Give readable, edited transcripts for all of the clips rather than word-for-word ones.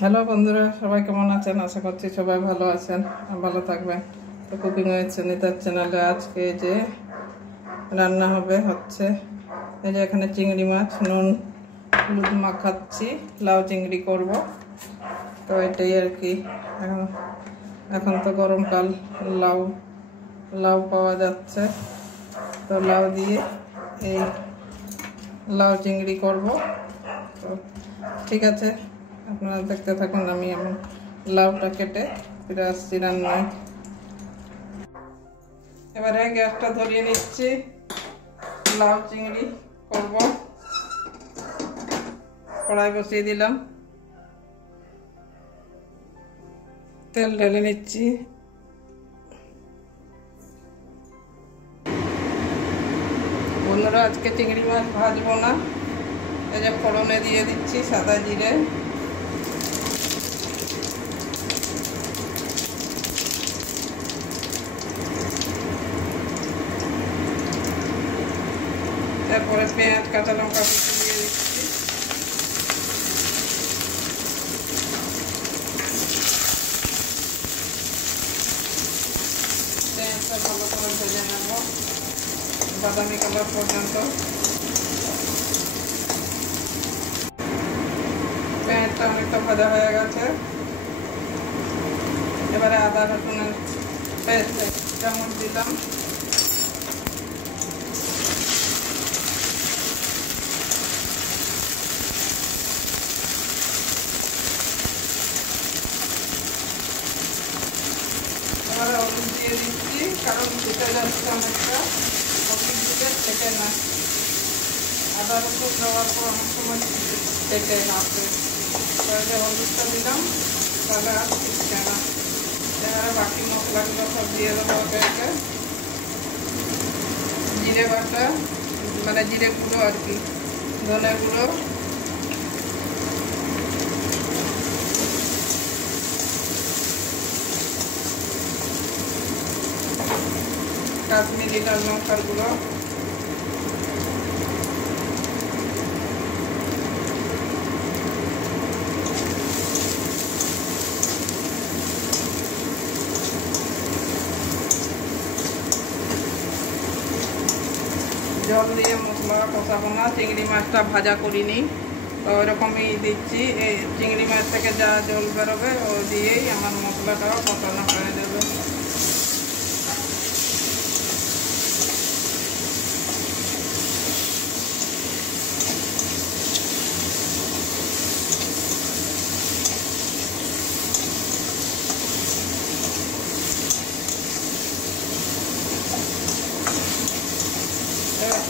Hello বন্ধুরা, সবাই কেমন আছেন? আশা করছি সবাই ভালো আছেন আর ভালো থাকবেন। তো কুকিং উইথ সুনিতার চ্যানেলে আজকে যে রান্না হচ্ছে এই যে এখানে চিংড়ি মাছ নুন হলুদ মাখাচ্ছি, লাউ চিংড়ি করব। তো এটাই আর কি। এখন তো গরমকাল, লাউ লাউ পাওয়া যাচ্ছে, তো লাউ দিয়ে এই লাউ চিংড়ি করব। তো ঠিক আছে, আপনারা দেখতে থাকুন। আমি এখন লাউটা কেটে ফিরে আসছি রান্নায়। এবারে গ্যাসটা ধরিয়ে নিচ্ছি, লাউ চিংড়ি করব। কড়াই বসিয়ে দিলাম, তেল ঢেলে নিচ্ছি। বন্ধুরা, আজকে চিংড়ি মাছ ভাজবো না, এই যে ফোড়নে দিয়ে দিচ্ছি সাদা জিরে, তারপরে পেঁয়াজ কাঁচা লঙ্কা কুচি দিয়ে দিচ্ছি। পেঁয়াজটা ভালো করে ভেজে নেব বাদামি কালার পর্যন্ত। পেঁয়াজটা অনেকটা ভাজা হয়ে গেছে। এবারে আদা রসুনের পেস্ট এক চামচ দিলাম, এবারে হলুদ দিয়ে দিচ্ছি, কারণ ফুটে যাচ্ছে অনেকটা, হলুদ দিলে থেকে না। আদা রসুন দেওয়ার পর অনেক সময় থেকে আসে, তাহলে হলুদটা দিলাম, তাহলে আর ফুটছে না। এবারে বাকি মশলাগুলো সব দিয়ে দেবো ওকে একে। জিরে বাটা, মানে জিরে গুঁড়ো আর কি, ধনে গুঁড়ো, কাশ্মীরি লাল লঙ্কার গুঁড়ো, জল দিয়ে মশলা কষাবো না, চিংড়ি মাছটা ভাজা করিনি, তো ওরকমই দিচ্ছি। এই চিংড়ি মাছ থেকে যা জল বেরোবে ও দিয়েই আমার মশলাটাও কষানো হয়ে যাবে।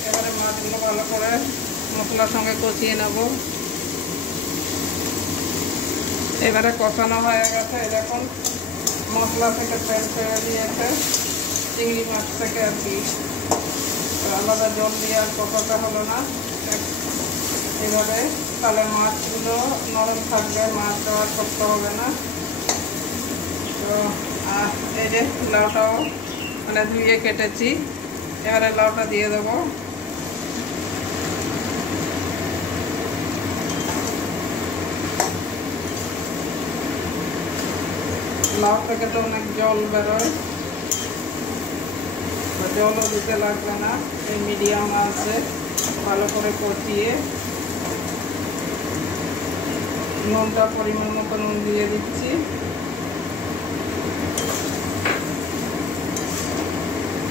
এবারে মাছগুলো ভালো করে মশলার সঙ্গে কষিয়ে নেব। এবারে কষানো হয়ে গেছে, দেখুন মশলা থেকে তেল ছেড়ে দিয়েছে চিংড়ি মাছ থেকে আর কি। আলাদা জল দিয়ে আর কষাতে হলো না, এভাবে তাহলে মাছগুলো নরম থাকবে, মাছটা আর শক্ত হবে না। তো আর এই যে লাউটাও মানে ধুয়ে কেটেছি, এবারে লাউটা দিয়ে দেবো। লাউ থেকে তো অনেক জল বেরোয়, জলও দিতে লাগবে না। এই মিডিয়াম আছে ভালো করে কষিয়ে নুনটা পরিমাণ মতো নুন দিয়ে দিচ্ছি।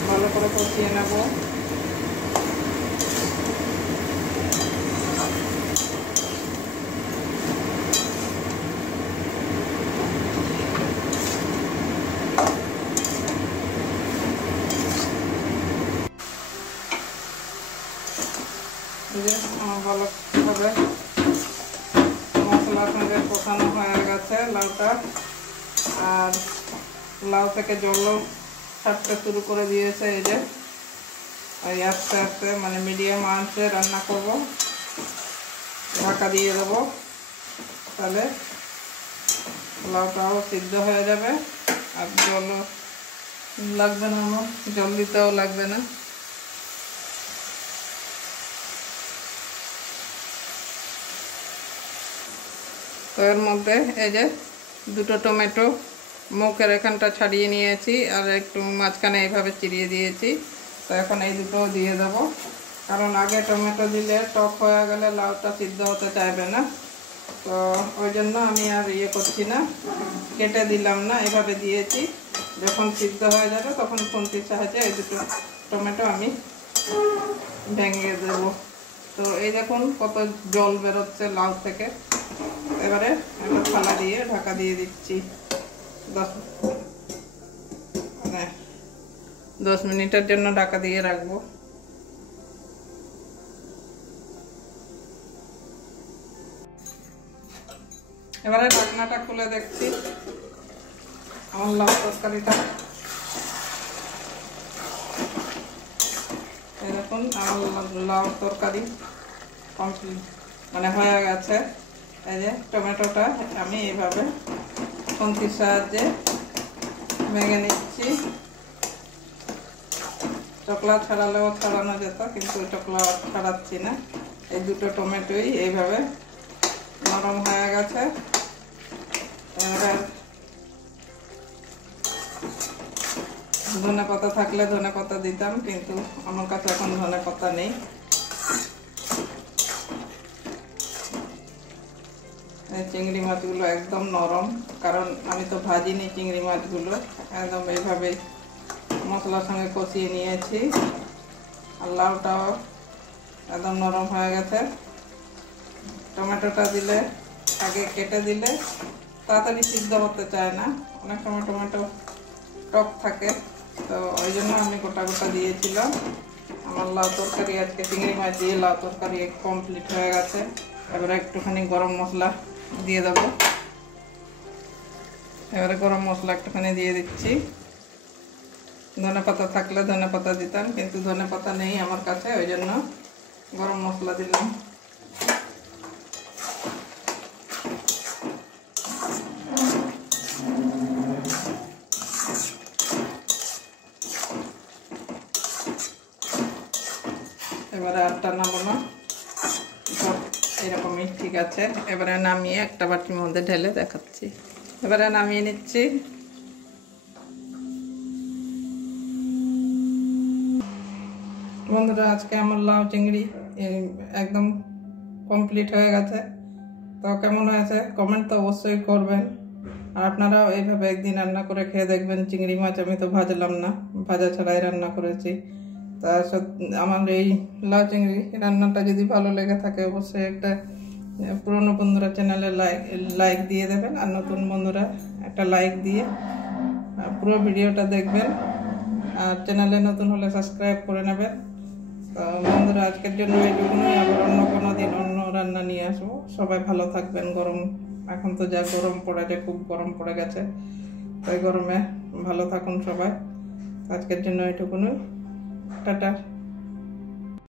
ভালো করে কষিয়ে নেব। ভালোভাবে মশলার সঙ্গে কষানো হয়ে গেছে লাউটা, আর লাউ থেকে জলও ছাড়তে শুরু করে দিয়েছে। এই যে ওই আস্তে আস্তে মানে মিডিয়াম আঁচে রান্না করব, ঢাকা দিয়ে দেবো, তাহলে লাউটাও সিদ্ধ হয়ে যাবে আর জলও লাগবে না, আমার জল দিতেও লাগবে না। তো এর মধ্যে এই যে দুটো টমেটো মুখের এখানটা ছাড়িয়ে নিয়েছি আর একটু মাঝখানে এইভাবে চিরিয়ে দিয়েছি। তো এখন এই দুটো দিয়ে দেবো, কারণ আগে টমেটো দিলে টক হয়ে গেলে লাউটা সিদ্ধ হতে চাইবে না। তো ওই জন্য আমি আর করছি না, কেটে দিলাম না, এভাবে দিয়েছি। যখন সিদ্ধ হয়ে যাবে তখন খুন্তির সাহায্যে এই দুটো টমেটো আমি ভেঙে দেবো। তো এই দেখুন কত জল বেরোচ্ছে লাউ থেকে। এবারে একটা থালা দিয়ে ঢাকা দিয়ে দিচ্ছি, 10 মিনিটের জন্য ঢাকা দিয়ে রাখবো। এবারে ঢাকনাটা খুলে দেখছি আমার লাউ তরকারিটা। এরকম আমার লাউ তরকারি কমপ্লিট মানে হয়ে গেছে। এই যে টমেটোটা আমি এইভাবে খুন্তির সাহায্যে ভেঙে নিচ্ছি। চকলা ছাড়ালেও ছাড়ানো যেত, কিন্তু চকলা ছাড়াচ্ছি না। এই দুটো টমেটোই এইভাবে নরম হয়ে গেছে। এবারে ধনে পাতা থাকলে ধনে পাতা দিতাম, কিন্তু আমার কাছে এখন ধনে পাতা নেই। চিংড়ি মাছগুলো একদম নরম, কারণ আমি তো ভাজিনি চিংড়ি মাছগুলো, একদম এইভাবে মশলার সঙ্গে কষিয়ে নিয়েছি। আর লাউটাও একদম নরম হয়ে গেছে। টমেটোটা দিলে আগে কেটে দিলে তাড়াতাড়ি সিদ্ধ হতে চায় না, অনেক সময় টমেটো টক থাকে, তো ওই জন্য আমি গোটা গোটা দিয়েছিলাম। আমার লাউ তরকারি আজকে চিংড়ি মাছ দিয়ে লাউ তরকারি কমপ্লিট হয়ে গেছে। এবারে একটুখানি গরম মশলা দিয়ে দেবো। এবারে গরম মশলা একটুখানি দিয়ে দিচ্ছি। ধনে পাতা থাকলে ধনে পাতা দিতাম, কিন্তু ধনে পাতা নেই আমার কাছে, ওই জন্য গরম মশলা দিলাম। এবারে আটটা নামানো সব এরকমই ঠিক আছে। এবারে নামিয়ে একটা বাটির মধ্যে ঢেলে দেখাচ্ছি। এবারে নামিয়ে নিচ্ছি। বন্ধুরা, আজকে আমার লাউ চিংড়ি একদম কমপ্লিট হয়ে গেছে। তো কেমন হয়েছে কমেন্ট তো অবশ্যই করবেন। আর আপনারাও এইভাবে একদিন রান্না করে খেয়ে দেখবেন। চিংড়ি মাছ আমি তো ভাজলাম না, ভাজা ছাড়াই রান্না করেছি। তা আমার এই লাউ চিংড়ি রান্নাটা যদি ভালো লেগে থাকে, অবশ্যই একটা পুরনো বন্ধুরা চ্যানেলে লাইক দিয়ে দেবেন, আর নতুন বন্ধুরা একটা লাইক দিয়ে পুরো ভিডিওটা দেখবেন। আর চ্যানেলে নতুন হলে সাবস্ক্রাইব করে নেবেন। তো বন্ধুরা, আজকের জন্য এইটুকুই। আবার অন্য কোনো দিন অন্য রান্না নিয়ে আসবো। সবাই ভালো থাকবেন। গরম এখন তো যা গরম পড়েছে, খুব গরম পড়ে গেছে, তাই গরমে ভালো থাকুন সবাই। আজকের জন্য এইটুকুই। টাটা।